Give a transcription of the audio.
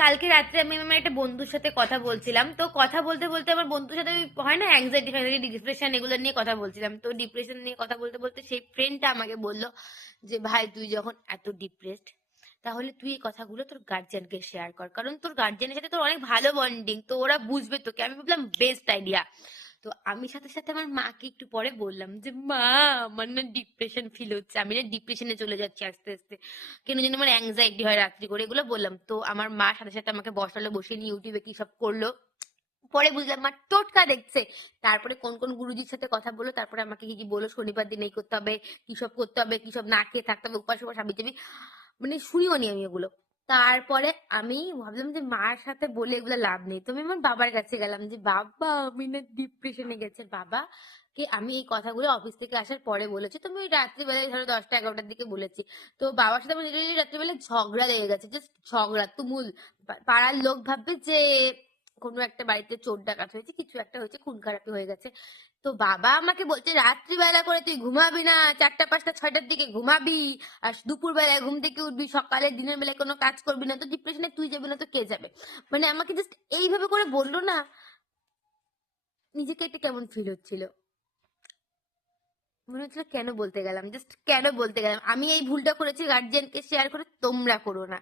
কালকে রাত্রে আমি আমার একটা বন্ধুর সাথে কথা বলছিলাম, তো কথা বলতে বলতে আমার বন্ধুর সাথে ওই হয় না অ্যাংজাইটি ফ্যাংজাইটি ডিপ্রেশন এগুলো নিয়ে কথা বলছিলাম, তো ডিপ্রেশন নিয়ে কথা বলতে বলতে সেই ফ্রেন্ডটা আমাকে বললো যে ভাই তুই যখন এত ডিপ্রেসড তাহলে তুই এই কথাগুলো তোর গার্জিয়ানকে শেয়ার কর, কারণ তোর গার্জিয়ানের সাথে তোর অনেক ভালো বন্ডিং, তো ওরা বুঝবে তোকে। আমি ভাবলাম বেস্ট আইডিয়া। তো আমি সাথে সাথে আমার মাকে একটু পরে বললাম যে মা, আমার না ডিপ্রেশন ফিল হচ্ছে, আমি না ডিপ্রেশনে চলে যাচ্ছি আস্তে আস্তে, কেন যেন আমার অ্যাংজাইটি হয় রাত্রি করে, এগুলো বললাম। তো আমার মা সাথে সাথে আমাকে বসালো, বসে নিয়ে ইউটিউবে কি সব করলো, পরে বুঝলাম মা টোটকা দেখছে। তারপরে কোন কোন গুরুজির সাথে কথা বললো, তারপরে আমাকে কি কি বললো, শনিবার দিন এই করতে হবে, কি সব করতে হবে, কি সব না খেয়ে থাকতে হবে, উপাস উপাস হাবি যাবি, মানে শুনিও নি আমি এগুলো। তারপরে আমি ভাবলাম যে মার সাথে বলে এগুলো লাভ নেই, তো আমি আমার বাবার কাছে গেলাম যে বাবা আমি না ডিপ্রেশনে গেছে। বাবা কে আমি এই কথাগুলো অফিস থেকে আসার পরে বলেছি, তো আমি ওই রাত্রিবেলায় ধরো 10টা 11টার দিকে বলেছি। তো বাবার সাথে আমার লিটারালি রাত্রিবেলা ঝগড়া লেগে গেছে, জাস্ট ঝগড়া তুমুল। পাড়ার লোক ভাববে যে কোনো একটা বাড়িতে চোর ডাকাত হয়েছে, কিছু একটা হয়েছে, খুন খারাপি হয়ে গেছে। তো বাবা আমাকে বলছে রাত্রিবেলা করে তুই ঘুমাবি না, 4টা 5টা 6টার দিকে ঘুমাবি, আর দুপুর বেলায় ঘুম থেকে উঠবি, সকালে দিনের বেলায় কোনো কাজ করবি না, তো ডিপ্রেশনে তুই যাবি না তো কে যাবে। মানে আমাকে জাস্ট এইভাবে করে বললো না, নিজেকে একটা কেমন ফিল হচ্ছিল, মনে হচ্ছিল কেন বলতে গেলাম, জাস্ট কেন বলতে গেলাম। আমি এই ভুলটা করেছি গার্জিয়ানকে শেয়ার করে, তোমরা করো না।